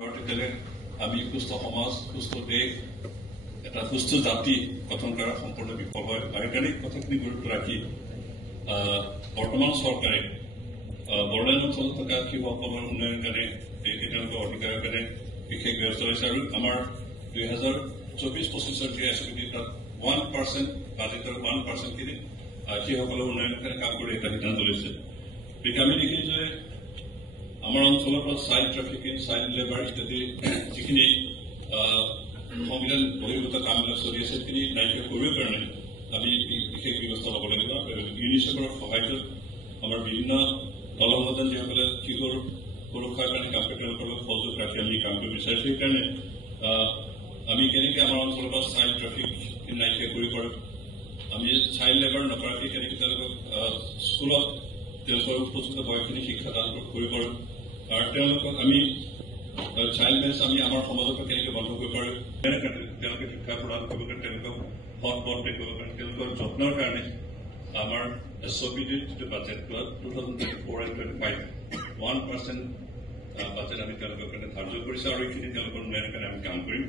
আমি সুস্থ সমাজ সুস্থ দেশ এটা সুস্থ জাতি গঠন কৰা সম্পূৰ্ণ বিফল হয় আৰু এই কথাখিনি গুৰুত্ব ৰাখি বৰ্তমান চৰকাৰে বড়োলেণ্ড অঞ্চলত থকা শিশুসকলৰ উন্নয়নৰ কাৰণে তেওঁলোকৰ অধিকাৰৰ কাৰণে বিশেষ ব্যৱস্থা লৈছে আৰু আমাৰ 2024-25 যি এছপিডি তাত 1% বাজেটৰ 1% খিনি শিশুসকলৰ উন্নয়নৰ কাৰণে কাম কৰি এটা সিদ্ধান্ত লৈছে গতিকে আমি দেখি যে আমাৰ অঞ্চলৰ পৰা চাইল্ড ট্ৰাফিকিং চাইল্ড লেবাৰ ইত্যাদি যিখিনি সংবিধান বহিৰ্ভূত কামবিলাক চলি আছে সেইখিনি নাইকিয়া কৰিবৰ কাৰণে আমি বিশেষ ব্যৱস্থা ল'ব লাগিব ইউনিচেফৰ সহায়ত আমাৰ বিভিন্ন দলসংগঠন যিসকলে শিশুৰ সুৰক্ষাৰ কাৰণে কাম কৰে তেওঁলোকৰ লগত সহযোগ ৰাখি আমি কাম কৰিব বিচাৰিছোঁ সেইকাৰণে আমি কেনেকৈ আমাৰ অঞ্চলৰ পৰা চাইল্ড ট্ৰাফিক নাইকিয়া কৰিব পাৰোঁ আমি চাইল্ড লেবাৰ নকৰাকৈ কেনেকৈ তেওঁলোকক স্কুলত তেওঁলোকৰ উপযুক্ত বয়সখিনি শিক্ষা দান কৰিব পাৰোঁ আৰু তেওঁলোকক আমি চাইল্ড মেৰেজ আমি আমাৰ সমাজৰ পৰা কেনেকৈ বন্ধ কৰিব পাৰোঁ তেওঁলোকে শিক্ষা প্ৰদান কৰিব কাৰণে তেওঁলোকক সৎ পথ দেখুৱাব কাৰণে তেওঁলোকৰ যত্নৰ কাৰণে আমাৰ এছপিডিৰ যিটো বাজেট 2024-25 1% বাজেট আমি তেওঁলোকৰ কাৰণে ধাৰ্য কৰিছোঁ আৰু এইখিনি তেওঁলোকৰ উন্নয়নৰ কাৰণে আমি কাম কৰিম